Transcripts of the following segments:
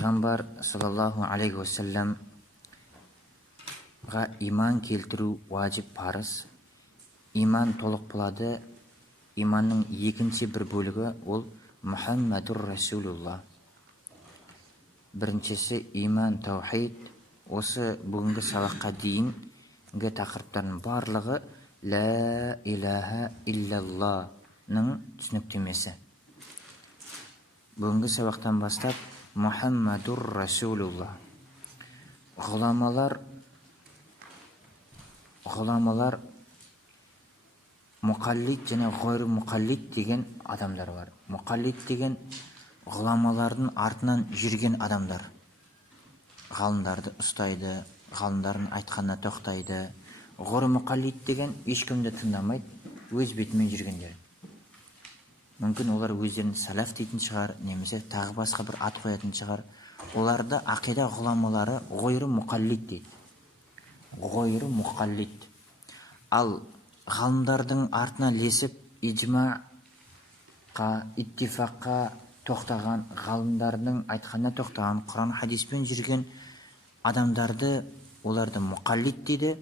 пайғамбар саллаллаху алейхи уассаламға иман келтіру важип, парыз. Иман толық болады. Иманның екінші бір бөлігі ол Мұхаммадур Расулулла. Біріншісі иман, таухид. Осы бүгінгі сабаққа дейінгі тақырыптардың барлығы Ла илаха иллалланың түсініктемесі. Бүгінгі сабақтан бастап Мұхаммадур Расулулла. Ғұламалар мұқаллид және ғойры мұқаллид деген адамдар бар. Мұқаллид деген ғұламалардың артынан жүрген адамдар. Ғалымдарды ұстайды, ғалымдардың айтқанына тоқтайды. Ғойры мұқаллид деген ешкімді тыңдамайды, өз бетімен жүргендер. Мүмкін олар өздерін салаф дейтін шығар, немесе тағы басқа бір ат қоятын шығар. Оларды ақида ғұламалары ғойры мұқаллид дейді. Ғойры мұқаллид. Ал ғалымдардың артына лесіп иджмаға, иттифаққа тоқтаған, ғалымдардың айтқанына тоқтаған, Құран хадиспен жүрген адамдарды оларды мұқаллид дейді.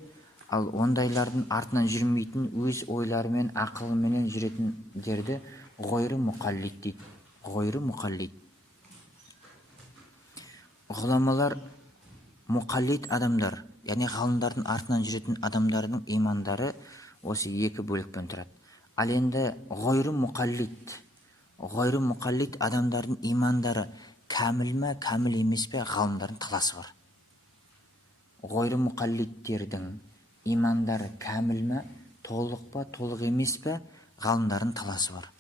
Ал ондайлардың артынан жүрмейтін, өз ойларымен, ақылыменен жүретіндерді ғойры мұқаллид дейді. Ғойры мұқаллид. Ғұламалар мұқаллид адамдар, яғни ғалымдардың артынан жүретін адамдардың имандары осы екі бөлікпен тұрады. Ал енді ғойры мұқаллид адамдардың имандары кәміл ме, кәміл емес пе, ғалымдардың таласы бар. Ғойры мұқаллидтердің имандары кәміл ме, толық па, толық емес пе, ғалымдардың таласы бар.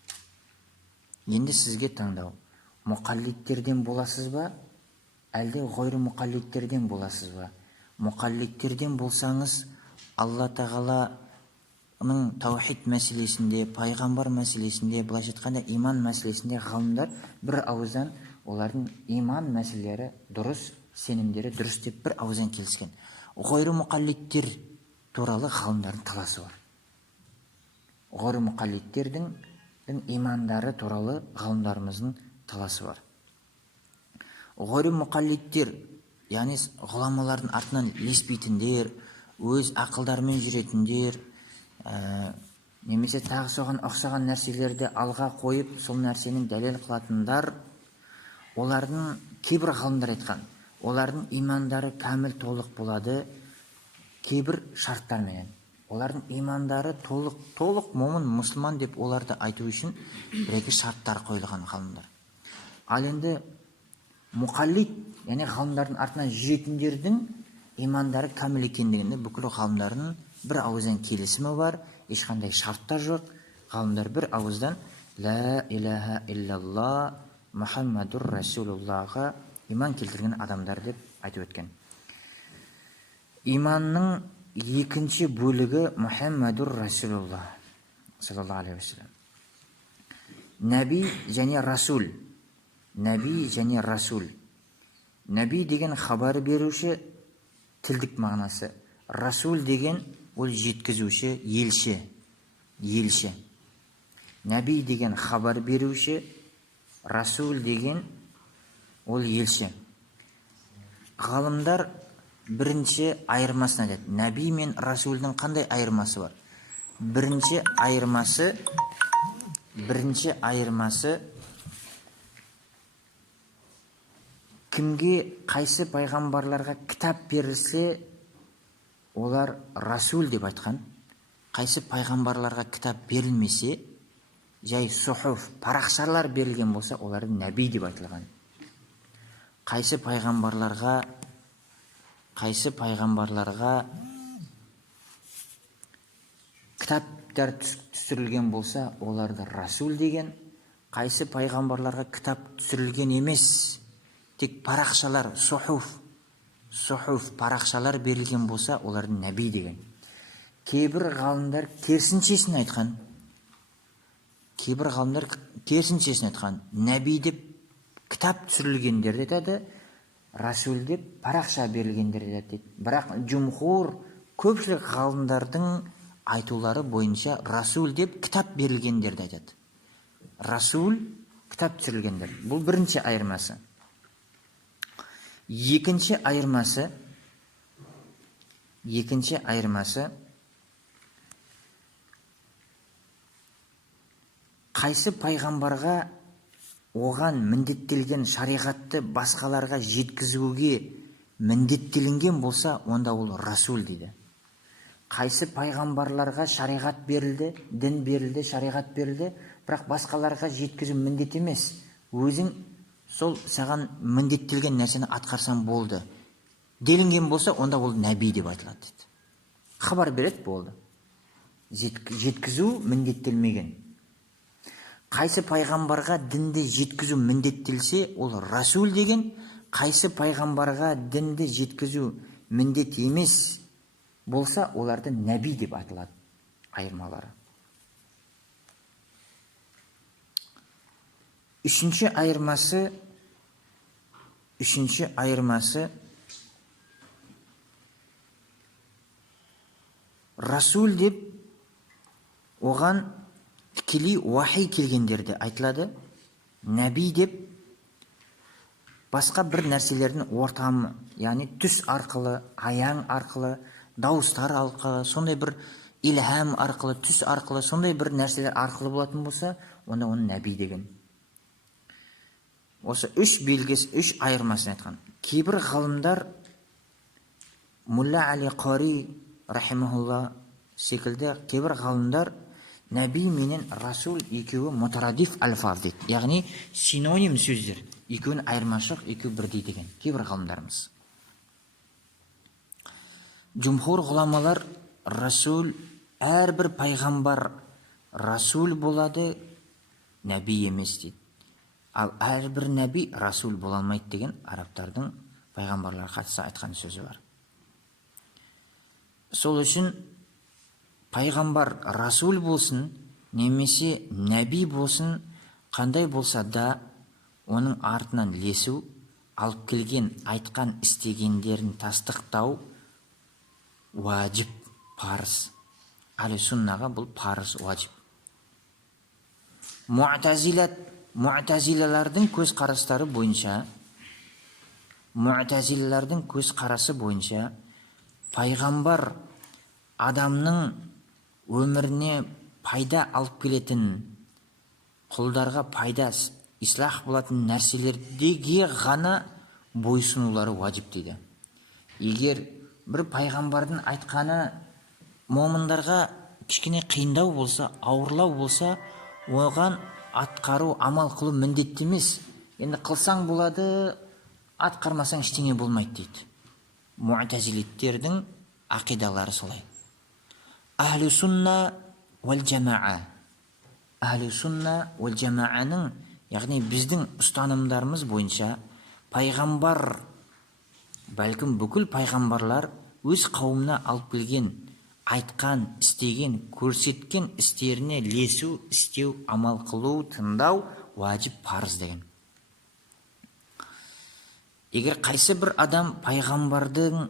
Енді сізге таңдау. Мұқаллидтерден боласыз ба, әлде ғойры мұқаллидтерден боласыз ба? Мұқаллидтерден болсаңыз, Алла Тағаланың таухид мәселесінде, пайғамбар мәселесінде, былайша айтқанда иман мәселесінде ғалымдар бір ауыздан олардың иман мәселелері дұрыс, сенімдері дұрыс деп бір ауыздан келіскен. Ғойры мұқаллидтер туралы ғалымдардың таласы бар. Ғойры мұқаллидтердің имандары туралы ғалымдарымыздың таласы бар. Ғойры мұқаллидтер, яғни ғұламалардың артынан леспейтіндер, өз ақылдарымен жүретіндер, немесе тағы соған ұқсаған нәрселерді алға қойып, сол нәрсенің дәлел қылатындар, олардың кейбір ғалымдар айтқан, олардың имандары кәміл толық болады, кейбір шарттармен. Олардың имандары толық момын, мұсылман деп оларды айту үшін бір-екі шарттар қойылған ғалымдар. Ал енді мұқаллид, яғни ғалымдардың артынан жүретіндердің имандары кәміл екендігінде бүкіл ғалымдардың бір ауыздан келісімі бар, ешқандай шарттар жоқ. Ғалымдар бір ауыздан Ла илаха иллалла Мұхаммадур Расулуллаға иман келтірген адамдар деп айтып өткен. Иманның екінші бөлігі Мұхаммадур Расулулла саллаллаху алейхи уассалам. Нәби және Расул. Нәби және Расул. Нәби деген хабар беруші, тілдік мағынасы. Расул деген ол жеткізуші, елші. Нәби деген хабар беруші, Расул деген ол елші. Ғалымдар бірінші айырмасын айтады. Нәби мен Расулдың қандай айырмасы бар? Бірінші айырмасы кімге, қайсы пайғамбарларға кітап берілсе, олар Расул деп айтқан. Қайсы пайғамбарларға кітап берілмесе, жай сухуф, парақшалар берілген болса, оларды нәби деп айтылған. Қайсы пайғамбарларға кітаптар түсірілген болса, оларды Расул деген. Қайсы пайғамбарларға кітап түсірілген емес, тек парақшалар, сухуф, парақшалар берілген болса, оларды нәби деген. Кейбір ғалымдар керісіншесін айтқан. Нәби деп кітап түсірілгендерді айтады, Расул деп парақша берілгендерді айтады. Бірақ жумхур, көпшілік ғалымдардың айтулары бойынша Расул деп кітап берілгендерді айтады. Расул кітап түсірілгендер. Бұл бірінші айырмасы. Екінші айырмасы қайсы пайғамбарға оған міндеттелген шариғатты басқаларға жеткізуге міндеттелінген болса, онда ол расул дейді. Қайсы пайғамбарларға шариғат берілді, дін берілді, шариғат берілді, бірақ басқаларға жеткізу міндет емес. Өзің сол саған міндеттелген нәрсені атқарсаң болды делінген болса, онда ол нәби деп айтылады дейді. Хабар береді, болды. Жеткізу міндеттелмеген. Қайсы пайғамбарға дінді жеткізу міндеттелсе, ол расул деген. Қайсы пайғамбарға дінді жеткізу міндет емес болса, оларды нәби деп айтылады. Айырмалары. Үшінші айырмасы расул деп оған тікелей уахи келгендерді айтылады. Нәби деп басқа бір нәрселердің ортамы, яғни түс арқылы, аяң арқылы, дауыстар арқылы, сондай бір илхам арқылы, түс арқылы, сондай бір нәрселер арқылы болатын болса, онда оны нәби деген. Осы үш белгісі, үш айырмасын айтқан. Кейбір ғалымдар Мулла Али Қари рахимахулла секілді кейбір ғалымдар нәби менен расул екеуі мутарадиф альфаз дейді. Яғни синоним сөздер. Екеуін айырмашылық, екеуі бірдей деген кейбір ғалымдарымыз. Жумхур ғұламалар расул, әрбір пайғамбар расул болады, нәби емес дейді. Ал әрбір нәби расул бола алмайды деген арабтардың пайғамбарларға қатысты айтқан сөзі бар. Сол үшін пайғамбар расул болсын, немесе нәби болсын, қандай болса да оның артынан лесу, алып келген, айтқан, істегендерін тастықтау уажib, парыз. Ахли суннаға бұл парыз, уажib. Муътазилалардың көз қарасы бойынша пайғамбар адамның өміріне пайда алып келетін, құлдарға пайда, ислах болатын нәрселердеге ғана бойсынулары уажib дейді. Егер бір пайғамбардың айтқаны момындарға кішкене қиындау болса, ауырлау болса, оған атқару, амал қылу міндетті емес. Енді қылсаң болады, атқармасаң ештеңе болмайды дейді. Муътазилиттердің ақидалары солай. Ахли сунна уәл жамаа. Ахли сунна уәл жамааның, яғни біздің ұстанымдарымыз бойынша пайғамбар, бәлкім бүкіл пайғамбарлар өз қауымына алып келген, айтқан, істеген, көрсеткен істеріне лесу, істеу, амал қылу, тыңдау уажib, парыз деген. Егер қайсы бір адам пайғамбардың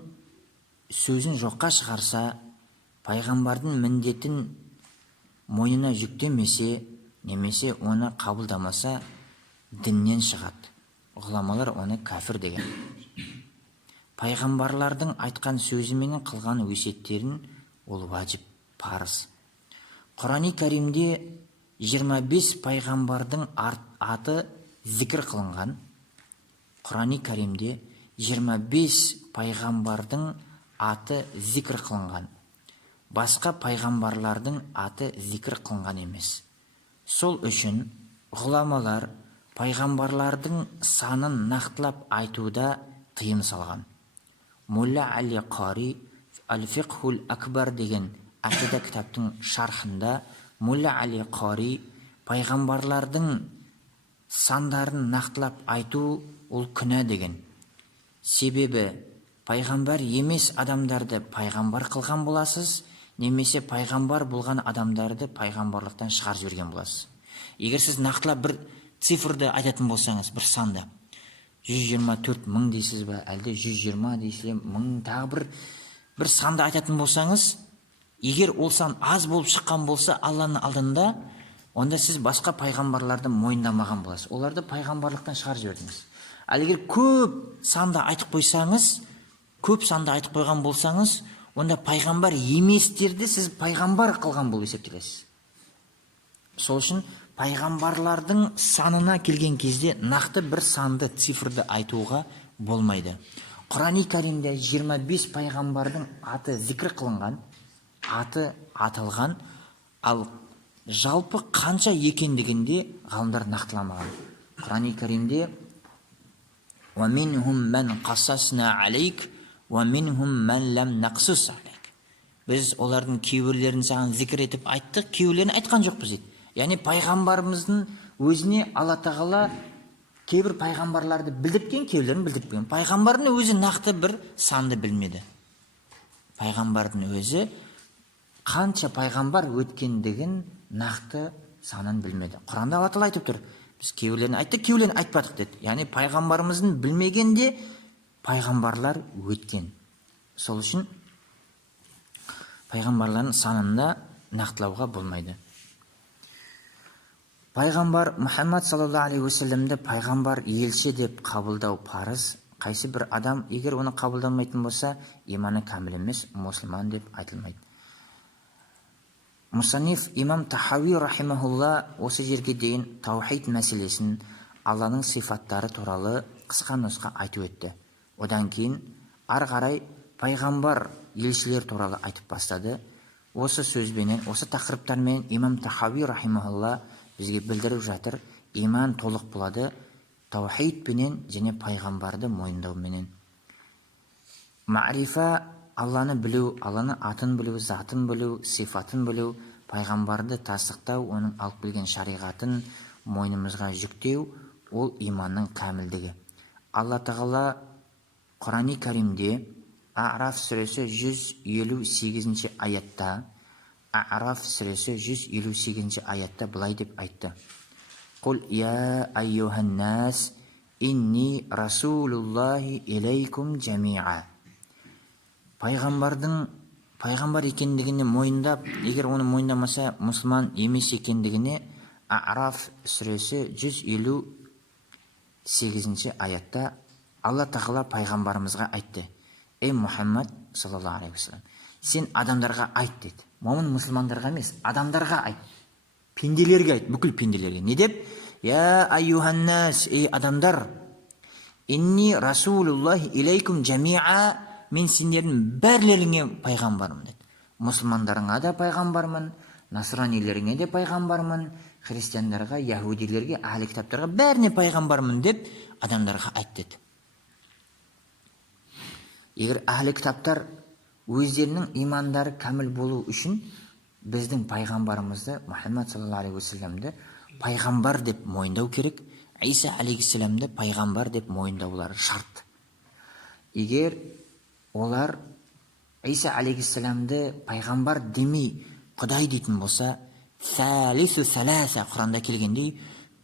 сөзін жоққа шығарса, пайғамбардың міндетін мойнына жүктемесе, немесе оны қабылдамаса, діннен шығады. Ғұламалар оны кәфір деген. Пайғамбарлардың айтқан сөзі менен қылған өсиеттерін ол уажib, парыз. Құран-ы Кәримде 25 пайғамбардың аты зікір қылынған. Құран-ы Кәримде 25 пайғамбардың аты зікір қылынған. Басқа пайғамбарлардың аты зікір қылынған емес. Сол үшін ғұламалар пайғамбарлардың санын нақтылап айтуда тыйым салған. Мулла Али Қари Аль-Фиқхул Акбар деген ақида кітаптың шархында Мулла Али Қари пайғамбарлардың сандарын нақтылап айту ол күнә деген. Себебі пайғамбар емес адамдарды пайғамбар қылған боласыз, немесе пайғамбар болған адамдарды пайғамбарлықтан шығарып жіберген боласыз. Егер сіз нақтылап бір цифрды айтатын болсаңыз, бір санды 124 мың дейсіз бе, әлде 120 дейсіз, мың, тағы бір санды айтатын болсаңыз, егер ол сан аз болып шыққан болса Алланың алдында, онда сіз басқа пайғамбарларды мойындамаған боласыз. Оларды пайғамбарлықтан шығарып жібердіңіз. Ал егер көп санды айтып қойсаңыз, көп санды айтып қойған болсаңыз, онда пайғамбар еместерді сіз пайғамбар қылған болып есептелесіз. Сол үшін пайғамбарлардың санына келген кезде нақты бір санды цифрды айтуға болмайды. Құран-ы Кәрімде 25 пайғамбардың аты зікір қылынған, аты аталған, ал жалпы қанша екендігінде ғалымдар нақтыламаған. Құран-ы Кәрімде وَمِنْهُمْ مَنْ قَصَّصْنَا عَلَيْكَ وَمِنْهُمْ مَنْ لَمْ نَقْصُصْ عَلَيْكَ. Біз олардың кейбіреулерін саған зікір етіп айттық, кейбіреулерін айтқан жоқпыз дейді. Яғни пайғамбарымыздың өзіне Алла тағала кейбір пайғамбарларды білдірткен, кейбіреулерін білдіртпеген. Пайғамбардың өзі нақты бір санды білмеді. Пайғамбардың өзі қанша пайғамбар өткендігін нақты санын білмеді. Құранда Алла тағала айтып тұр, біз кейбіреулерін айттық, кейбіреулерін айтпадық деді. Яғни пайғамбарымыздың білмегенде пайғамбарлар өткен. Сол үшін пайғамбарлардың санында нақтылауға болмайды. Пайғамбар Мұхаммад саллаллаху алейхи уассаламды пайғамбар елші деп қабылдау парыз. Қайсы бір адам егер оны қабылдамайтын болса, иманы кәміл емес, мұсылман деп айтылмайды. Мұсаниф имам Тахауи рахимахулла осы жерге дейін таухид мәселесін, Алланың сифаттары туралы қысқа нұсқа айтып өтті. Одан кейін ары қарай пайғамбар елшілер туралы айтып бастады. Осы сөзбенен, осы тақырыптармен имам Тахауи рахимахулла бізге білдіріп жатыр, иман толық болады таухидпенен және пайғамбарды мойындауменен. Мағрифа Алланы білу, Алланы атын білу, затын білу, сифатын білу, пайғамбарды тасдықтау, оның алып келген шариғатын мойнымызға жүктеу, ол иманның кәмілдігі. Алла тағала Құран-ы Кәрімде А'раф сүресі 158 аятта, А'раф сүресі 158 аятта былай деп айтты. Құл я айюхан нас, инни расулуллахи илейкум джами'a. Пайғамбар екендігіне мойындап, егер оны мойындамаса, мұсылман емес екендігіне А'раф сүресі 158 аятта Алла тағала пайғамбарымызға айтты. Ей Мұхаммад саллаллаху алейхи вассалам, сен адамдарға айт деді. Момын мұсылмандарға емес, адамдарға айт. Пенделерге айт, бүкіл пенделерге. Не деп? Я айюханнас, ей адамдар, инни расулуллахи илейкум джами'a, мен сендердің бәрлеріңе пайғамбармын деді. Мұсылмандарыңа да пайғамбармын, насранилеріңе де пайғамбармын, христиандарға, яһудилерге, ахли кітаптарға бәріне пайғамбармын деп адамдарға айт деді. Егер ахли кітаптар өздерінің имандары кәміл болу үшін біздің пайғамбарымызды, Мұхаммад саллаллаху алейхи уассаламды пайғамбар деп мойындау керек, Иса алейхиссаламды пайғамбар деп мойындаулары шарт. Егер олар Иса алейхиссаламды пайғамбар демей Құдай дейтін болса, сәлису сәләса Құранда келгендей,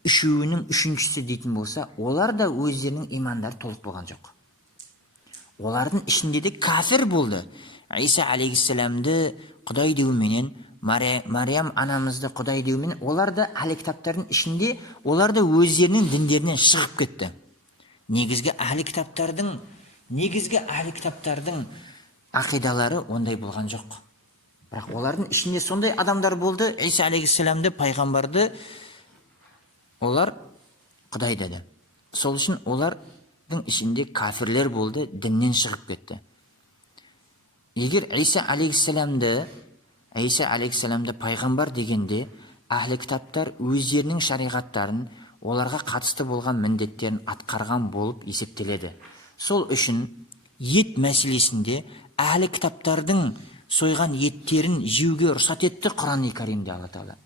үшеуінің үшіншісі дейтін болса, олар да өздерінің имандары толық болған жоқ. Олардың ішінде де кәфір болды. Иса алейхиссаламды Құдай деуменен, Мариям анамызды Құдай деуменен, олар да ахли кітаптардың ішінде, олар да өздерінің діндерінен шығып кетті. Негізгі ахли кітаптардың ақидалары ондай болған жоқ. Бірақ олардың ішінде сондай адамдар болды, Иса алейхиссаламды пайғамбарды олар Құдай деді. Сол үшін олардың ішінде кәфірлер болды, діннен шығып кетті. Егер Иса алейхиссаламды пайғамбар дегенде, ахли кітаптар өздерінің шариғаттарын, оларға қатысты болған міндеттерін атқарған болып есептеледі. Сол үшін ет мәселесінде ахли кітаптардың сойған еттерін жеуге рұқсат етті Құран-ы Кәрімде Алла тағала.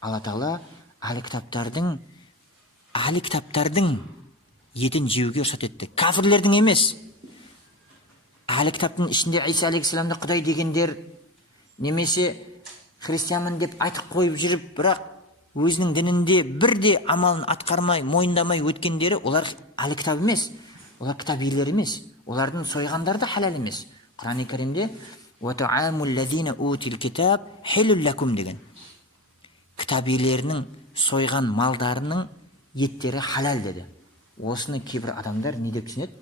Алла тағала ахли кітаптардың етін жеуге рұқсат етті. Кәфірлердің емес. Ахли кітаптың ішінде Иса алейхиссаламды Құдай дегендер, немесе христианмын деп айтып қойып жүріп, бірақ өзінің дінінде бірде амалын атқармай, мойындамай өткендері, олар ахли кітап емес, олар кітап иелері емес, олардың сойғандары да халал емес. Құран-ы Кәрімде وَتَعَامُ الَّذِينَ أُوتِي الْكِتَابَ حِلٌّ لَكُمْ деген. Кітап иелерінің сойған малдарының еттері халал деді. Осыны кейбір адамдар не деп түсінеді?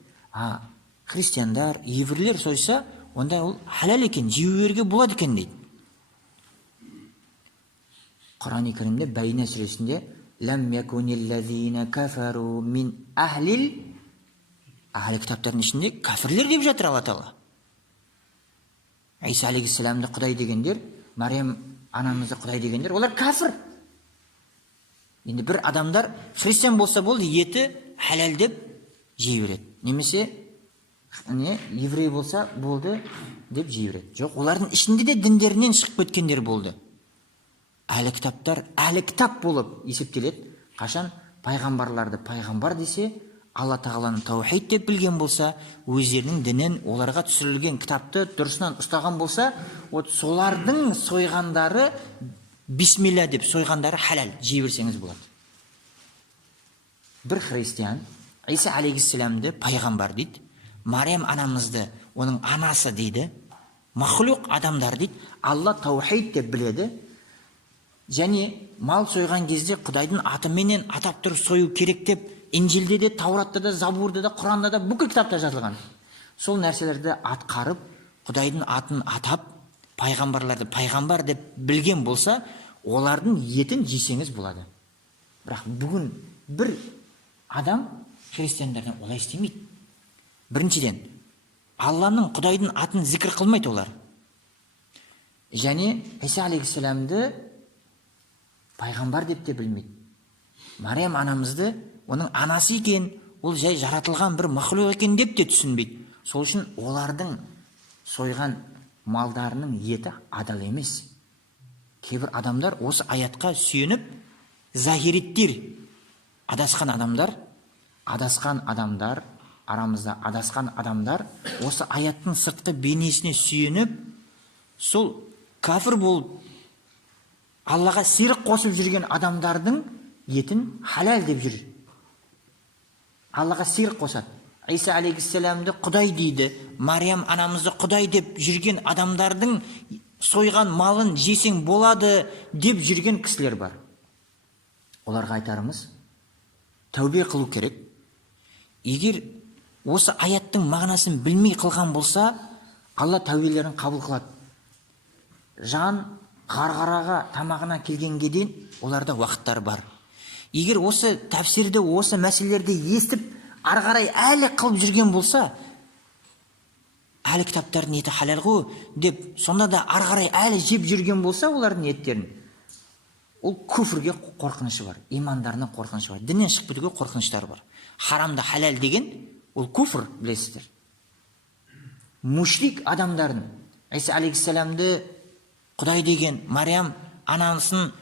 Христиандар, еврейлер сойса, онда ол халал екен, жеу беруге болады екен дейді. Құран-ы Кәрімде Байна сүресінде лам якуниллазина кафару мин ахли кітаптардың ішінде кәфірлер деп жатыр Алла Тағала. Иса алейхиссаламды Құдай дегендер, Мариям анамызды Құдай дегендер, олар кәфір. Енді бір адамдар христиан болса болды, еті халал деп жей береді. Немесе еврей болса болды деп жей береді. Жоқ, олардың ішінде де діндерінен шығып кеткендер болды. Әлі кітаптар, әлі кітап болып есептеледі. Қашан пайғамбарларды пайғамбар десе, Алла Тағаланы таухид деп білген болса, өздерінің дінін, оларға түсірілген кітапты дұрысынан ұстаған болса, солардың сойғандары, бисмилля деп сойғандары халал, жей берсеңіз болады. Бір христиан Иса алейхиссаламды пайғамбар дейді, Мариям анамызды оның анасы дейді, махлуқ адамдар дейді, Алла таухид деп біледі, және мал сойған кезде Құдайдың атыменен атап тұрып сою керек деп Инжилде де, Тауратта да, Забурда да, Құранда да, бүкіл кітапта жазылған. Сол нәрселерді атқарып, Құдайдың атын атап, пайғамбарларды пайғамбар деп білген болса, олардың етін жесеңіз болады. Бірақ бүгін бір адам христиандардан олай істемейді. Біріншіден, Алланың, Құдайдың атын зікір қылмайды олар. Және Иса алейхиссаламды пайғамбар деп те білмейді. Мариям анамызды оның анасы екен, ол жай жаратылған бір мақлуқ екен деп те түсінбейді. Сол үшін олардың сойған малдарының еті адал емес. Кейбір адамдар осы аятқа сүйеніп, захириттер, адасқан адамдар, арамызда адасқан адамдар, осы аяттың сыртқы бейнесіне сүйеніп, сол кәфір болып, Аллаға серік қосып жүрген адамдардың етін халал деп жүр. Аллаға серік қосады. Иса алейхиссаламды Құдай дейді, Мариям анамызды Құдай деп жүрген адамдардың сойған малын жесең болады деп жүрген кісілер бар. Оларға айтарымыз, тәубе қылу керек. Егер осы аяттың мағынасын білмей қылған болса, Алла тәубелерін қабыл қылады. Жан қарғараға тамағына келгенге дейін оларда уақыттар бар. Егер осы тәфсирді, осы мәселелерді естіп, арғарай әлі қылып жүрген болса, әлі кітаптардың еті халал ғой деп, сонда да арғарай әлі жеп жүрген болса, олардың еттерін, ол күфірге қорқынышы бар, имандарына қорқынышы бар, діннен шығып кетуге қорқыныштары бар. Харамды халал деген, ол күфір, білесіздер. Мушрик адамдардың, Иса алейхиссаламды Құдай деген, Мариям анасын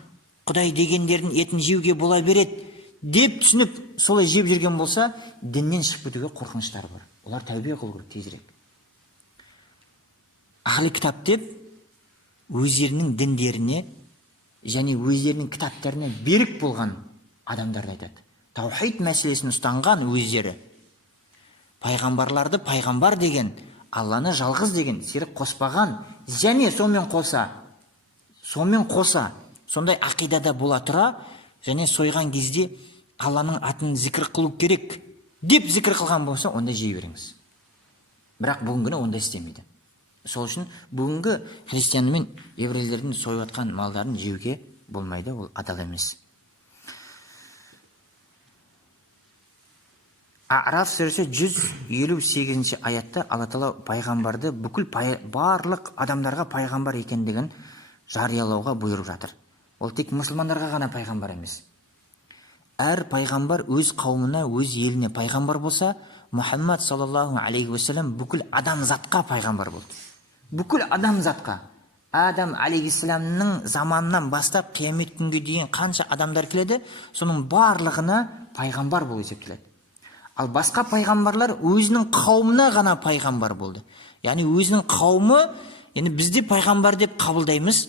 Құдай дегендердің етін жеуге бола береді деп түсініп, солай жеп жүрген болса, діннен шығып кетуге қорқыныштары бар. Олар тәубе қылу керек тезірек. Ахли кітап деп, өздерінің діндеріне және өздерінің кітаптарына берік болған адамдарды айтады. Таухид мәселесін ұстанған өздері. Пайғамбарларды пайғамбар деген, Алланы жалғыз деген, серік қоспаған, және сонымен қоса, сондай ақидада бола тұра, және сойған кезде Алланың атын зікір қылу керек деп зікір қылған болса, онда жей беріңіз. Бірақ бүгінгіні онда істемейді. Сол үшін бүгінгі христиан мен еврейлердің сойып атқан малдарын жеуге болмайды, ол адал емес. Араф сүресі 158 аятта Алла Тағала пайғамбарды бүкіл барлық адамдарға пайғамбар екендігін жариялауға бұйырып жатыр. Ол тек мұсылмандарға ғана пайғамбар емес. Әр пайғамбар өз қауымына, өз еліне пайғамбар болса, Мұхаммад саллаллаху алейхи уассалам бүкіл адамзатқа пайғамбар болды. Бүкіл адамзатқа. Адам алейхиссаламның заманынан бастап қиямет күнге дейін қанша адамдар келеді, соның барлығына пайғамбар болып есептеледі. Ал басқа пайғамбарлар өзінің қауымына ғана пайғамбар болды. Яғни өзінің қауымы, енді бізде пайғамбар деп қабылдаймыз,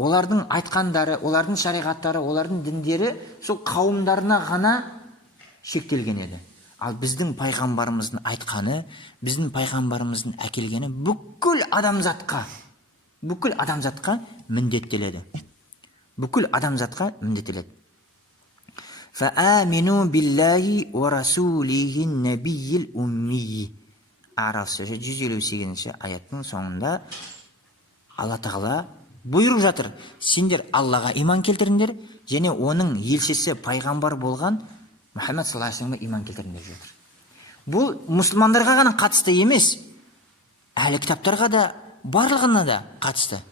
олардың айтқандары, олардың шариғаттары, олардың діндері сол қауымдарына ғана шектелген еді. Ал біздің пайғамбарымыздың айтқаны, біздің пайғамбарымыздың әкелгені бүкіл адамзатқа міндеттеледі. бүкіл адамзатқа міндеттеледі. فآمنوا بالله ورسوله النبي الأمي. Арaf сөзі 158 аяттың соңында Алла тағала бұйырып жатыр: сендер Аллаға иман келтіріңдер және оның елшісі пайғамбар болған Мұхаммед саллаллаху алейхи ва салламға иман келтіріңдер жатыр. Бұл мұсылмандарға ғана қатысты емес, әлі кітаптарға да барлығына да қатысты.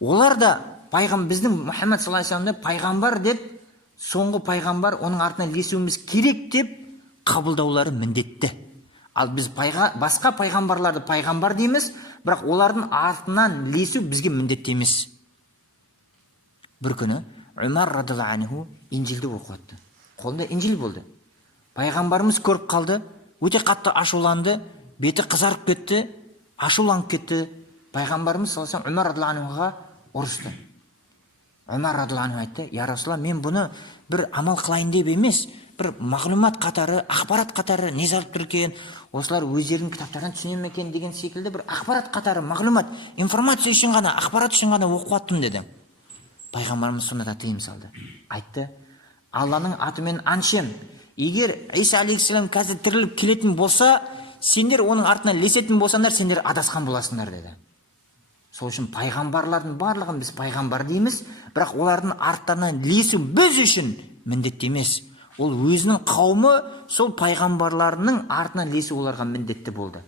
Олар да біздің Мұхаммед саллаллаху алейхи ва салламды пайғамбар деп, соңғы пайғамбар, оның артынан ілесуіміз керек деп қабылдаулары міндетті. Ал біз басқа пайғамбарларды пайғамбар дейміз, бірақ олардың артынан ілесу бізге міндетті емес. Бір күні Умар радиллаху анху Инжилді оқыды. Қолында Инжил болды. Пайғамбарымыз көріп қалды, өте қатты ашуланды, беті қызарып кетті, ашуланып кетті. Пайғамбарымыз саллаллаху алейхи ва саллям Умар радиллаху анхуға ұрысты. Умар радиллаху анху айтты: "Я Расулалла, мен бұны бір амал қылайын деп емес, бір мағлұмат қатары, ақпарат қатары не жазылып тұр екен, осылар өздерінің кітаптарынан түсіне ме екен деген секілді бір ақпарат қатары, мағлұмат, информация үшін ғана, ақпарат үшін ғана оқып аттым" деді. Пайғамбарымыз сонда да тыйым салды. Айтты: "Алланың атымен аншем, егер Иса алейхиссалам қазір тіріліп келетін болса, сендер оның артынан ілесетін болсаңдар, сендер адасқан боласыңдар" деді. Сол үшін пайғамбарлардың барлығын біз пайғамбар дейміз, бірақ олардың арттарынан ілесу біз үшін міндетті емес. Ол өзінің қауымы сол пайғамбарларының артынан ілесу оларға міндетті болды.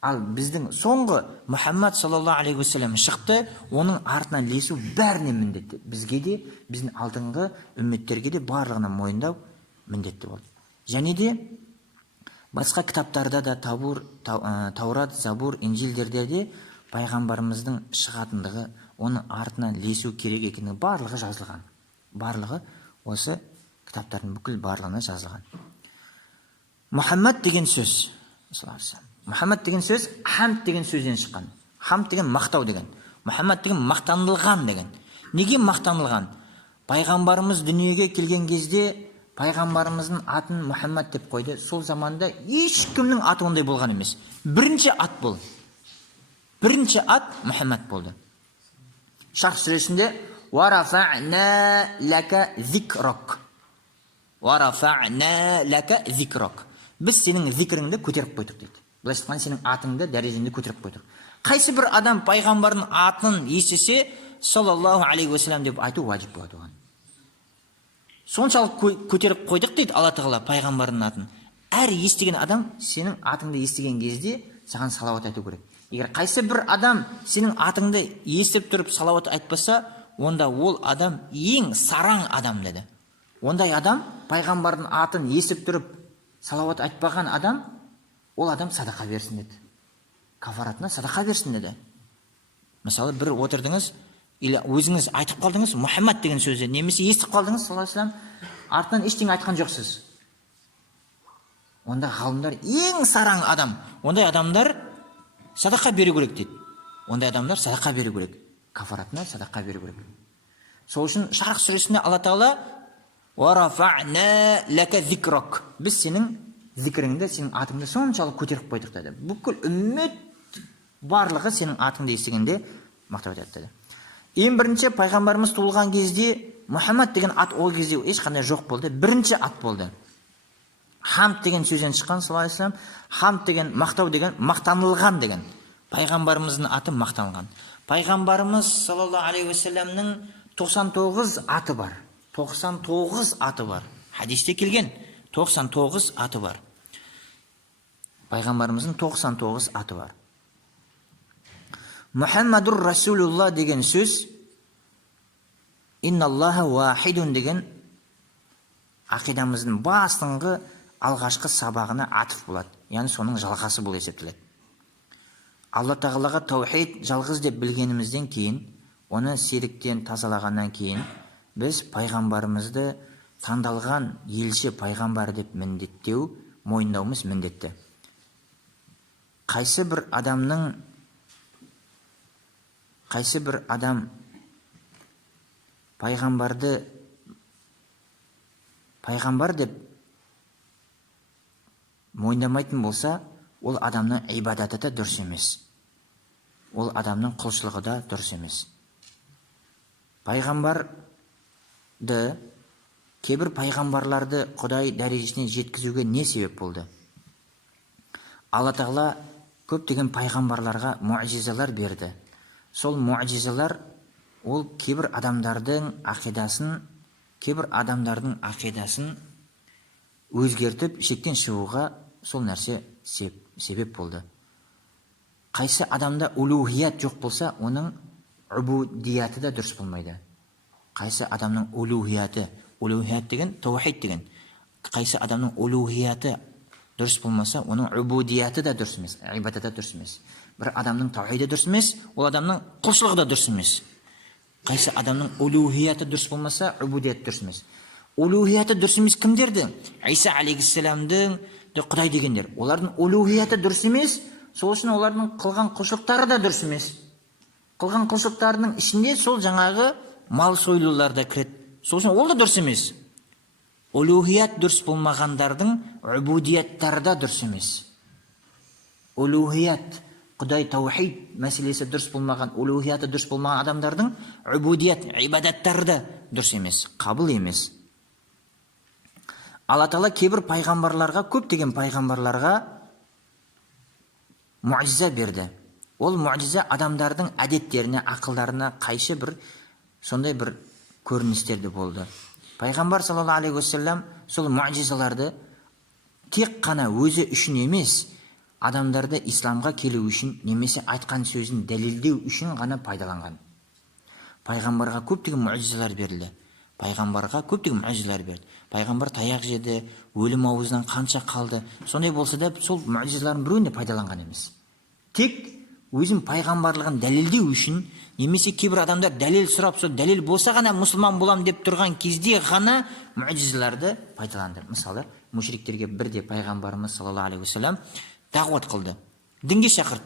Ал біздің соңғы Мұхаммад саллаллаху алейхи ва саллям шықты, оның артынан ілесу бәріне міндетті. Бізге де, біздің алдыңғы үмметтерге де барлығына мойындау міндетті болды. Және де басқа кітаптарда да Таурат, Забур, Инжилдерде де пайғамбарымыздың шығатындығы, оның артынан ілесу керек екені барлығы жазылған. Барлығы осы кітаптардың бүкіл барлығына жазылған. Мұхаммад деген сөз, Мұхаммад деген сөз хамд деген сөзден шыққан. Хамд деген мақтау деген. Мұхаммад деген мақтанылған деген. Неге мақтанылған? Пайғамбарымыз дүниеге келген кезде пайғамбарымыздың атын Мұхаммад деп қойды. Сол заманда ешкімнің аты ондай болған емес. Бірінші ат бол. Бірінші ат Мұхаммад болды. Шарх сүресінде وَرَفَعْنَا لَكَ ذِكْرَكَ وَرَفَعْنَا لَكَ ذِكْرَكَ. Біз сенің зикріңді көтеріп қойдық дейді. Былайша айтқанда сенің атыңды, дәрежеңді көтеріп қойдық. Қайсы бір адам пайғамбардың атын естісе, саллаллаху алейхи ва саллям деп айту важип болады оған. Соншалық көтеріп қойдық дейді Алла тағала пайғамбардың атын. Әр естіген адам сенің атыңды естіген кезде саған салауат айту керек. Егер қайсы бір адам сенің атыңды естіп тұрып салауат айтпаса, онда ол адам ең сараң адам деді. Ондай адам пайғамбардың атын естіп тұрып салауат айтпаған адам, ол адам садақа берсін деді. Кафаратына садақа берсін деді. Мысалы, бір отырдыңыз, или өзіңіз айтып қалдыңыз Мұхаммад деген сөзді, немесе естіп қалдыңыз саллаллаху алейхи ва саллям, артынан ештеңе айтқан жоқсыз. Онда ғалымдар ең сараң адам, ондай адамдар садақа беру керек дейді. Ондай адамдар садақа беру керек. Кафаратына садақа беру керек. Сол үшін Шарх сүресінде Алла тағала وَرَفَعْنَا لَكَ ذِكْرَكَ. Біз сенің зикріңді, сенің атыңды соншалық көтеріп қойдық деді. Бүкіл үммет барлығы сенің атыңды естігенде мақтап айтады деді. Ең бірінші пайғамбарымыз туылған кезде Мұхаммад деген ат ол кезде ешқандай жоқ болды. Бірінші ат болды. Хамд деген сөзден шыққан саллаллаху алейхи ва саллям. Хамд деген мақтау деген, мақтанылған деген. Пайғамбарымыздың аты мақтанылған. Пайғамбарымыз саллаллаху алейхи ва саллямның 99 аты бар. 99 аты бар. Хадисте келген 99 аты бар. Пайғамбарымыздың 99 аты бар. Мұхаммадур Расулулла деген сөз инналлаха уахидун деген ақидамыздың басыңғы алғашқы сабағына атып болады. Яғни соның жалғасы бұл есептеледі. Алла тағалаға таухид жалғыз деп білгенімізден кейін, оны серіктен тазалағаннан кейін, біз пайғамбарымызды таңдалған елші пайғамбар деп міндеттеу, мойындауымыз міндетті. Қайсы бір адам пайғамбарды пайғамбар деп мойындамайтын болса, ол адамның ибадаты да дұрыс емес. Ол адамның құлшылығы да дұрыс емес. пайғамбарды, кейбір пайғамбарларды Құдай дәрежесіне жеткізуге не себеп болды? Алла Тағала көптеген пайғамбарларға муъжизалар берді. Сол муъжизалар ол кейбір адамдардың ақидасын өзгертіп, шектен шығуға сол нәрсе себеп болды. Қайсы адамда улухият жоқ болса, оның убудияты да дұрыс болмайды. Қайсы адамның улухияты деген таухид деген. Қайсы адамның улухияты дұрыс болмаса, оның убудияты да дұрыс емес, ибадаты да дұрыс емес. Бір адамның таухиді дұрыс емес, ол адамның құлшылығы да дұрыс емес. Қайсы адамның улухияты дұрыс болмаса, убудияты дұрыс емес. Улухияты дұрыс емес кімдерді? Иса алейхиссаламдың Құдай дегендер. Олардың улухияты дұрыс емес, сол үшін олардың қылған құлшылықтары да дұрыс емес. Қылған құлшылықтарының ішінде сол жаңағы мал сойлулар да кіреді. Сол үшін ол да дұрыс емес. Улухият дұрыс болмағандардың убудияттары да дұрыс емес. Улухият, Құдай таухид мәселесі дұрыс болмаған, улухияты дұрыс болмаған адамдардың убудият, ибадаттары да дұрыс емес, қабыл емес. Алла Тағала кейбір пайғамбарларға, көптеген пайғамбарларға муъжиза берді. Ол муъжиза адамдардың әдеттеріне, ақылдарына қайшы бір сондай бір көріністерді болды. Пайғамбар саллаллаху алейхи уассалам сол муъжизаларды тек қана өзі үшін емес, адамдарды исламға келу үшін, немесе айтқан сөзін дәлелдеу үшін ғана пайдаланған. Пайғамбарға көптеген муъжизалар берілді. Пайғамбар таяқ жеді, өлім аузынан қанша қалды. Сондай болса да, сол муъжизалардың біреуін де пайдаланған емес. Тек өзін пайғамбарлығын дәлелдеу үшін, немесе кейбір адамдар дәлел сұрап, сол дәлел болса ғана мұсылман болам деп тұрған кезде ғана муъжизаларды пайдаланды. Мысалы, мушриктерге бірде пайғамбарымыз саллаллаху алейхи уассалам дағуат қылды, дінге шақырды.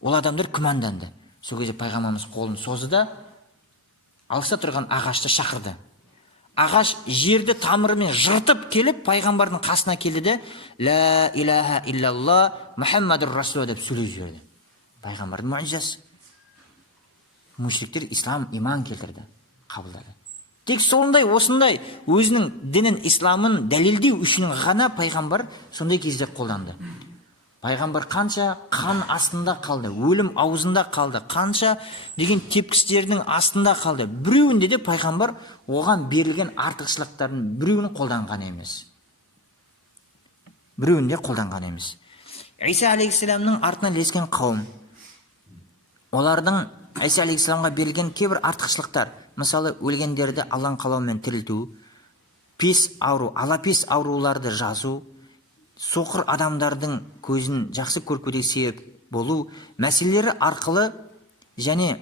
Ол адамдар күмәнданды. Сол кезде пайғамбарымыз қолын созды да алыста тұрған ағашты шақырды. Ағаш жерді тамырымен жыртып келіп, пайғамбардың қасына келді де, ла илаха иллалла Мұхаммадур расул деп сөйлеп жіберді. Пайғамбардың муъжизасы. Мушриктер ислам, иман келтірді, қабылдады. Тек сондай, осындай өзінің дінін, исламын дәлелдеу үшін ғана пайғамбар сондай кезде қолданды. Пайғамбар қанша қан астында қалды, өлім аузында қалды, қанша деген тепкістердің астында қалды. Біреуінде де пайғамбар оған берілген артықшылықтардың біреуін қолданған емес. Иса алейхиссаламның артынан ілескен қауым, олардың Иса алейхиссаламға берілген кейбір артықшылықтар, мысалы өлгендерді Алланың қалауымен тірілту, алапес ауруларды жазу, соқыр адамдардың көзін жақсы көрпеде себеп болу мәселелері арқылы, және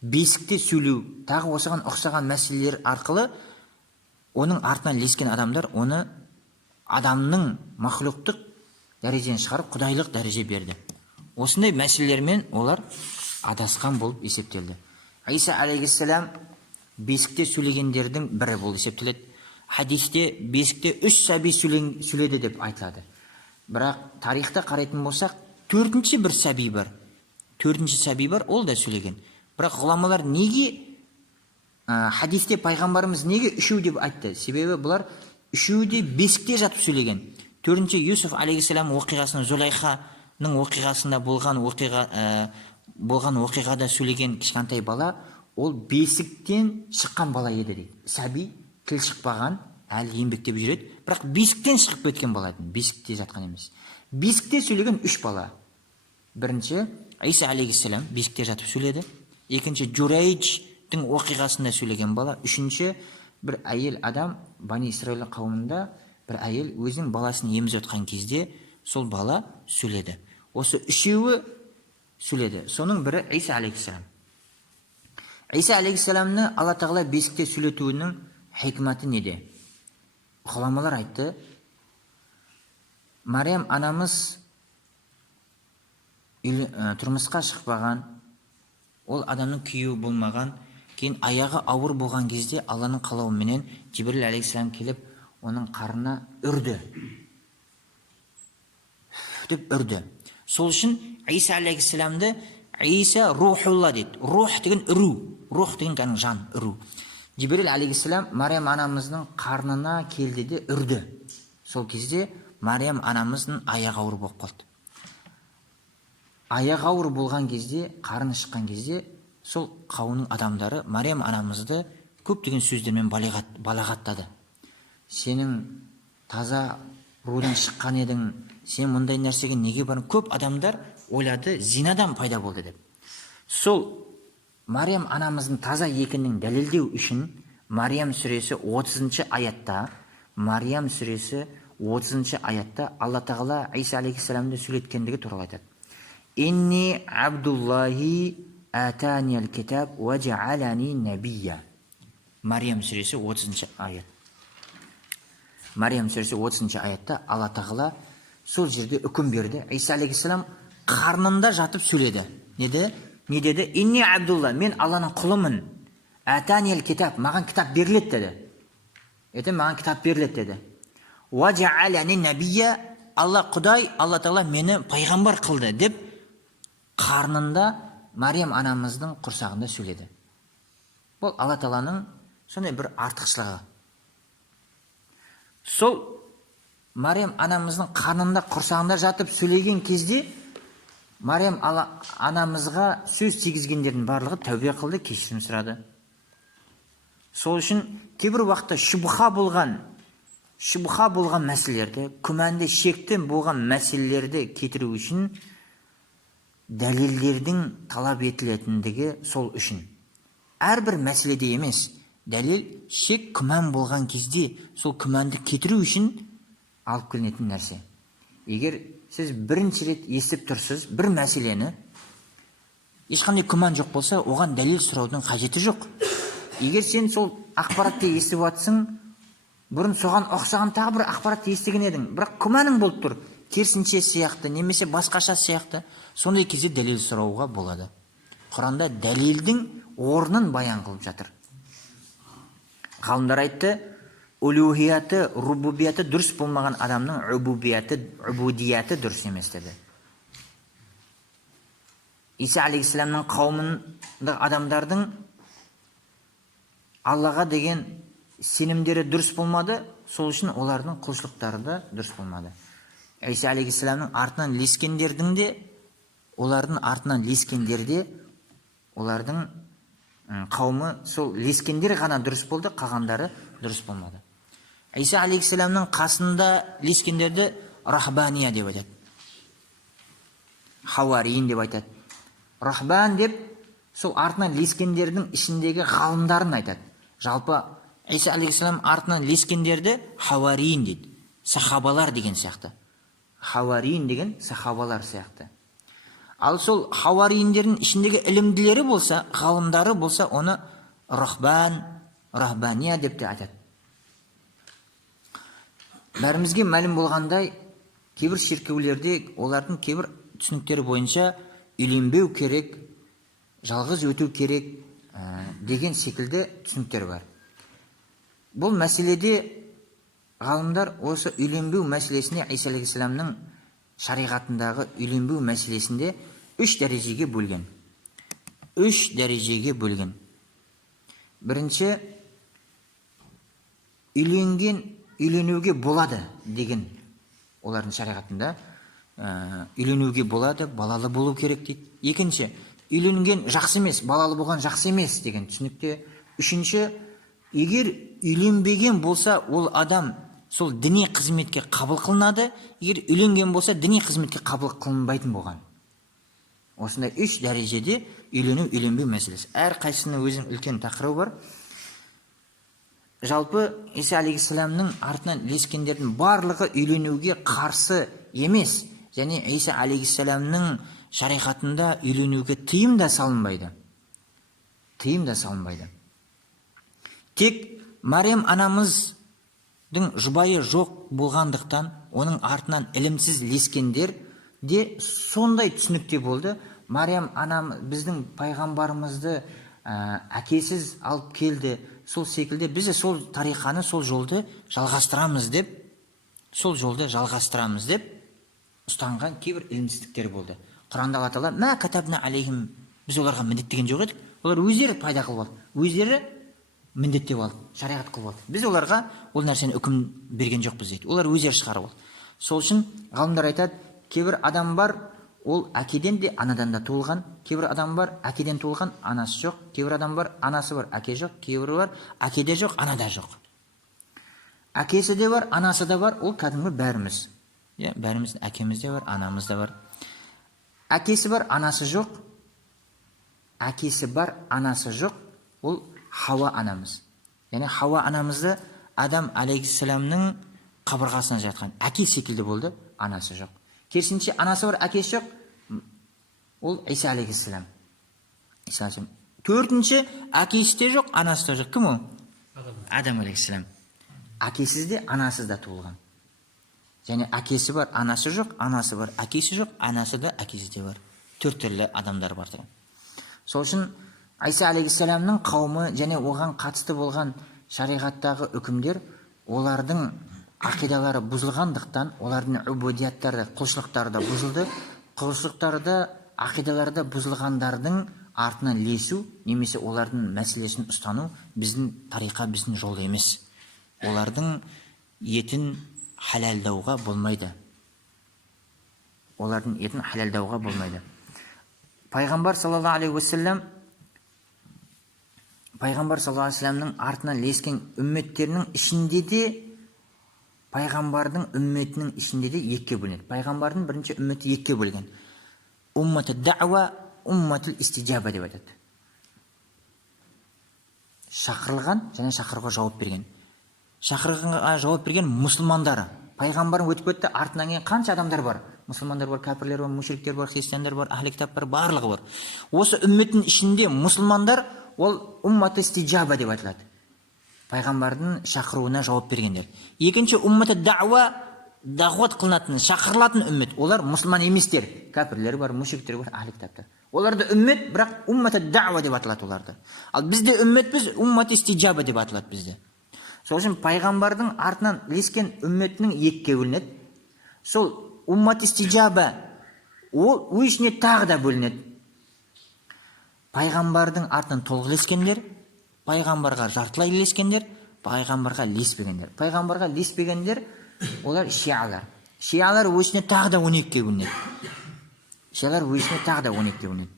бесікте сөйлеу, тағы осыған ұқсаған мәселелер арқылы оның артынан ілескен адамдар оны адамның махлуқтық дәрежеден шығарып құдайлық дәреже берді. Осындай мәселелермен олар адасқан болып есептелді. Иса алейхиссалам бесікте сөйлегендердің бірі болып есептеледі. Хадисте бесікте 3 сәби сөйледі деп айтылады. Бірақ тарихта қарайтын болсақ, 4-ші бір сәби бар. 4-ші сәби бар, ол да сөйлеген. Бірақ ғұламалар неге хадисте пайғамбарымыз неге 3 деп айтты? Себебі бұлар 3 де бесікте жатып сөйлеген. 4-ші Юсуф алейхиссалам оқиғасының, Зулайханың оқиғасында болған оқиғада сөйлеген кішкентай бала, ол бесіктен шыққан бала еді дейді. Сәби тіл шықпаған, әлі еңбектеп жүреді, бірақ бесіктен шығып кеткен бала еді, бесікте жатқан емес. Бесікте сөйлеген 3 бала. Бірінші Иса алейхиссалам бесікте жатып сөйледі. Екінші Джурайджтың оқиғасында сөйлеген бала. Үшінші бір әйел адам, Бани Исраил қауымында бір әйел өзінің баласын емізіп жатқан кезде сол бала сөйледі. Осы 3-еуі сөйледі. Соның бірі Иса алейхиссалам. Иса алейхиссаламны Алла Тағала бесікте сөйлетуінің хикматы неде? Ғұламалар айтты, Мариям анамыз тұрмысқа шықпаған, ол адамның күйеуі болмаған, кейін аяғы ауыр болған кезде Алланың қалауыменен Жибрил алейхиссалам келіп, оның қарына үрді. Деп үрді. Сол үшін Иса алейхиссаламды Иса рухулла дейді. Рух деген үру, рух деген кәдімгі жан, үру. Жибрил алейхиссалам Мариям анамыздың қарнына келді де үрді. Сол кезде Мариям анамыздың аяғы ауыр болып қалды. Аяғы ауыр болған кезде, қарны шыққан кезде, сол қауымның адамдары Мариям анамызды көптеген сөздермен балағаттады. Сенің таза рудан шыққан едің, сен мұндай нәрсеге неге бардың? Көп адамдар ойлады, зинадан пайда болды деп. Сол Мариям анамыздың таза екенін дәлелдеу үшін Мариям сүресі 30 аятта, Мариям сүресі 30 аятта Алла Тағала Иса алейхиссаламды сөйлеткендігі туралы айтады. Инни абдуллахи атаниял китаб ва жаалани набия. Мариям сүресі 30 аят. Мариям сүресі 30 аятта Алла Тағала сол жерде үкім берді. Иса алейхиссалам қарнында жатып сөйледі. Не деді? Инни абдулла, мен Алланың құлымын. Атаниял китаб, маған кітап беріледі деді. Маған кітап беріледі деді. Ва жаалани набия, Алла Құдай, Алла Тағала мені пайғамбар қылды деп қарнында Мариям анамыздың құрсағында сөйледі. Бұл Алла Тағаланың сондай бір артықшылығы. Сол Мариям анамыздың қарнында құрсағында жатып сөйлеген кезде Мариям анамызға сөз тигізгендердің барлығы тәубе қылды, кешірім сұрады. Сол үшін кейбір уақытта шубха болған мәселелерді, күмәнді, шекті болған мәселелерді кетіру үшін дәлелдердің талап етілетіндігі сол үшін. Әрбір мәселеде емес, дәлел шек, күмән болған кезде сол күмәнді кетіру үшін алып келінетін нәрсе. Егер сіз бірінші рет естіп тұрсыз бір мәселені, ешқандай күмән жоқ болса, оған дәлел сұраудың қажеті жоқ. Егер сен сол ақпаратты естіп жатсың, бұрын соған ұқсаған тағы бір ақпаратты естіген едің, бірақ күмәнің болып тұр, керісінше сияқты, немесе басқаша сияқты, сондай кезде дәлел сұрауға болады. Құранда дәлелдің орнын баян қылып жатыр. Ғалымдар айтты, улухияты, рубубияты дұрыс болмаған адамның убудияты дұрыс емес деді. Иса алейхиссаламның қауымында адамдардың Аллаға деген сенімдері дұрыс болмады, сол үшін олардың құлшылықтары да дұрыс болмады. Иса алейхиссаламның артынан лескендердің де, олардың артынан лескендерде, олардың қауымы сол лескендер ғана дұрыс болды, қалғандары дұрыс болмады. Иса алейхиссаламның қасында лескендерді рахбания деп айтады. Хауариин деп айтады. Рахбан деп сол артынан лескендердің ішіндегі ғалымдарын айтады. Жалпы Иса алейхиссалам артынан лескендерді хауариин дейді. Сахабалар деген сияқты. Хауариин деген сахабалар сияқты. Ал сол хауарииндердің ішіндегі ілімділері болса, ғалымдары болса, оны рахбан, рахбания деп те айтады. Бәрімізге мәлім болғандай, кейбір шіркеулерде олардың кейбір түсініктері бойынша үйленбеу керек, жалғыз өту керек деген секілді түсініктер бар. Бұл мәселеде ғалымдар осы үйленбеу мәселесіне, Иса алейхиссаламның шариғатындағы үйленбеу мәселесінде 3 дәрежеге бөлген. 3 дәрежеге бөлген. Бірінші, үйленуге болады деген олардың шариғатында. Үйленуге болады, балалы болу керек дейді. Екінші, үйленген жақсы емес, балалы болған жақсы емес деген түсінікте. Үшінші, егер үйленбеген болса, ол адам сол діни қызметке қабыл қылынады, егер үйленген болса, діни қызметке қабыл қылынбайтын болған. Осындай 3 дәрежеде үйлену-үйленбеу мәселесі. Әр қайсысының өзінің үлкен тақырыбы бар. Жалпы Иса алейхиссаламның артынан лескендердің барлығы үйленуге қарсы емес, және Иса алейхиссаламның шариғатында үйленуге тыйым да салынбайды. Тек Мариям анамыздың жұбайы жоқ болғандықтан, оның артынан ілімсіз лескендер де сондай түсінікте болды. Мариям анам біздің пайғамбарымызды әкесіз алып келді, сол секілді біз сол тариханы, сол жолды жалғастырамыз деп ұстанған кейбір ілімсіздіктер болды. Құранда Алла Тағала ма катабна алейхим, біз оларға міндеттеген жоқ едік. Олар өздері пайда қылып алды, өздері міндеттеп алды, шариғат қылып алды. Біз оларға ол нәрсені үкім берген жоқпыз дейді. Олар өздері шығарып алды. Сол үшін ғалымдар айтады, кейбір адам бар, ол әкеден де анадан да туылған, кейбір адам бар, әкеден туылған, анасы жоқ, кейбір адам бар, анасы бар, әке жоқ, кейбір бар, әкеде жоқ, анада жоқ. Әкесі де бар, анасы да бар, ол кәдімгі бәріміз. Бәріміздің әкеміз де бар, анамыз да бар. Әкесі бар, анасы жоқ. Әкесі бар, анасы жоқ. Ол Хауа анамыз. Яғни Хауа анамызды Адам алейхиссаламның қабырғасына жатқан. Әке секілді болды, анасы жоқ. Керісінше анасы бар, әкесі жоқ. Ол Иса алейхиссалам. Төртінші, әкесі де жоқ, анасы да жоқ. Кім ол? Адам алейхиссалам. Әкесіз де, анасыз да туылған. Және әкесі бар, анасы жоқ, анасы бар, әкесі жоқ, анасы да, әкесі де бар. Төрт түрлі адамдар бар. Сол үшін Иса алейхиссаламның қауымы және оған қатысты болған шариғаттағы үкімдер, олардың ақидалары бұзылғандықтан, олардың убудияттары, құлшылықтары да бұзылды. Құлшылықтары да, ақидалары да бұзылғандардың артынан лесу, немесе олардың мәселесін ұстану біздің тариқа, біздің жол емес. Олардың етін халалдауға болмайды. Олардың етін халалдауға болмайды. Пайғамбар саллаллаху алейхи уассаламның артынан лескен үмметтерінің ішінде де, пайғамбардың үмметінің ішінде де екіге бөлінеді. Пайғамбардың бірінші үмметі екіге бөлінген. Уммату дауа, уммату истиджаба деп айтады. Шақырылған және шақыруға жауап берген. Шақырғанға жауап берген мұсылмандары. Пайғамбардың өтіп кетті, артынан кейін қанша адамдар бар? Мұсылмандар бар, кәпірлер бар, мушриктер бар, христиандар бар, ахли кітап бар, барлығы бар. Осы үмметтің ішінде мұсылмандар, ол уммату истиджаба деп айтылады. Пайғамбардың шақыруына жауап бергендер. Екінші уммату дауа, дағуат қылынатын, шақырылатын үммет. Олар мұсылман еместер. Кәпірлер бар, мушриктер бар, ахли кітаптар. Оларды үммет, бірақ уммату дауа деп аталады оларды. Ал бізде үмметпіз, уммату истиджаба деп аталады бізде. Сол үшін пайғамбардың артынан лескен үмметінің екіге бөлінеді. Сол уммат истиджаба, ол ішіне тағы да бөлінеді. Пайғамбардың артынан толық лескендер, пайғамбарға жартылай лескендер, пайғамбарға леспегендер. Пайғамбарға леспегендер, олар шиалар. Шиалар ішіне тағы да 12-ге бөлінеді. Шиалар ішіне тағы да 12-ге бөлінеді.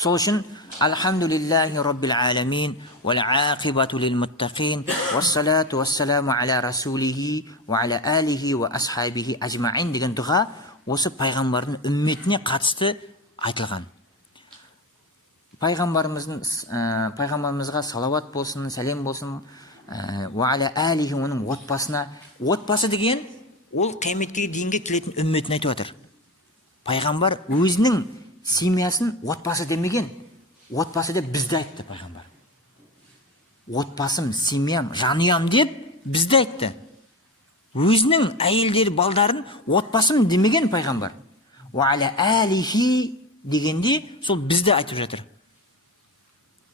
Сол үшін Алхамдулиллахи Раббил Аламин, вал ақибату лил муттақин, вассалату вассаламу аля расулихи, ва аля алихи, ва асхабихи ажмаин деген дұға осы пайғамбардың үмметіне қатысты айтылған. Пайғамбарымызға салауат болсын, сәлем болсын, ва аля алихи, оның отбасына. Отбасы деген ол қияметке дейінгі келетін үмметін айтып отыр. Пайғамбар өзінің семьясын отбасы демеген. Отбасы деп бізді айтты пайғамбар. Отбасым, семьям, жанұям деп бізді айтты. Өзінің әйелдері, балдарын отбасым демеген пайғамбар. Ва аля алихи дегенде сол бізді айтып жатыр.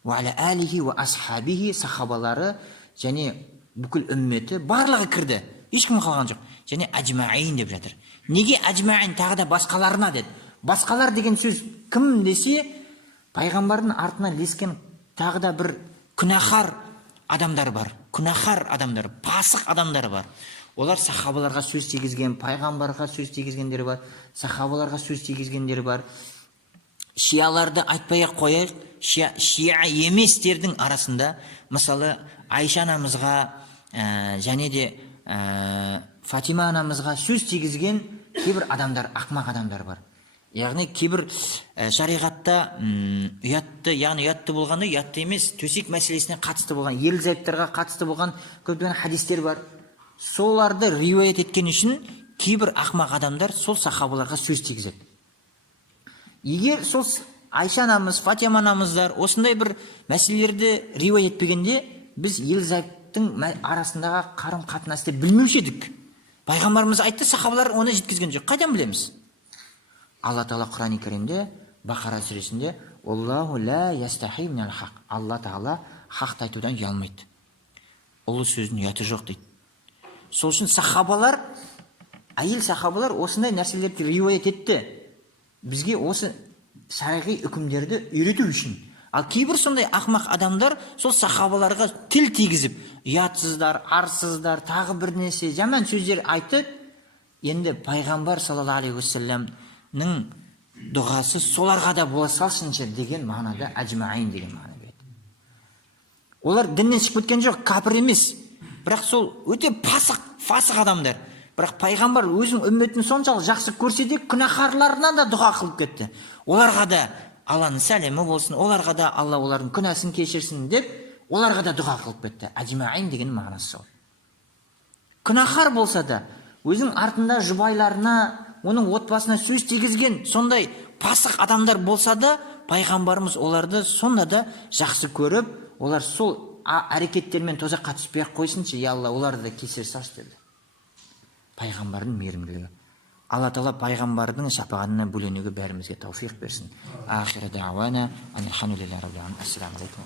Ва аля алихи ва асхабихи, сахабалары және бүкіл үмметі барлығы кірді. Ешкім қалған жоқ. Және ажмаин деп жатыр. Неге ажмаин тағы да басқаларына деді? Басқалар деген сөз кім десе, пайғамбардың артынан лескен тағы да бір күнәһар адамдар бар. Күнәһар адамдар, пасық адамдар бар. Олар сахабаларға сөз тигізген, пайғамбарға сөз тигізгендер бар, сахабаларға сөз тигізгендер бар. Шияларды айтпай-ақ қояйық, шия еместердің арасында, мысалы, Айша анамызға және де Фатима анамызға сөз тигізген кейбір адамдар, ақмақ адамдар бар. Яғни кейбір шариғатта ұятты, яғни ұятты болғанда, ұятты емес, төсек мәселесіне қатысты болған, ерлі зайыптарға қатысты болған көптеген хадистер бар. Соларды риуаят еткен үшін кейбір ақмақ адамдар сол сахабаларға сөз тигізеді. Егер сол Айша анамыз, Фатима анамыздар осындай бір мәселелерді риуаят етпегенде, біз ерлі зайыптың арасындағы қарым қатынасты білмеуші едік. Пайғамбарымыз айтты, сахабалар оны жеткізген жоқ. Қайдан білеміз? Алла Тағала Құран-ы Кәрімде, Бақара сүресінде, Аллаху ла ястахи минал хақ. Алла Тағала хақты айтудан ұялмайды. Ұлы сөздің ұяты жоқ дейді. Сол үшін сахабалар, әйел сахабалар осындай нәрселерді риуаят етті. бізге осы шариғи үкімдерді үйрету үшін. Ал кейбір сондай ақмақ адамдар сол сахабаларға тіл тигізіп, ұятсыздар, арсыздар, тағы бір нәрсе жаман сөздер айтып, енді пайғамбар саллаллаху алейхи уассаламның дұғасы соларға да бола салсыншы деген мағынада, әжмаин деген мағына береді. Олар діннен шығып кеткен жоқ, кәпір емес, бірақ сол өте фасық адамдар. Бірақ пайғамбар өзінің үмметін соншалық жақсы көрсе де, күнәһарларына да дұға қылып кетті. Оларға да Алланың сәлемі болсын, оларға да Алла олардың күнәсін кешірсін деп, оларға да дұға қылып кетті. Әжмаин деген мағынасы сол. Күнәһар болса да, өзінің артында жұбайларына, оның отбасына сөз тигізген сондай пасық адамдар болса да, пайғамбарымыз оларды сонда да жақсы көріп, олар сол әрекеттермен тозаққа түспей-ақ қойсыншы, я Алла, оларды да кешіре салшы деді. Пайғамбардың мейірімділігі. Алла Тағала пайғамбардың шапағатына бөленуге бәрімізге тауфиқ берсін. Ахиру дауана алхамдулиллахи раббил аламин. Ассаламу алейкум.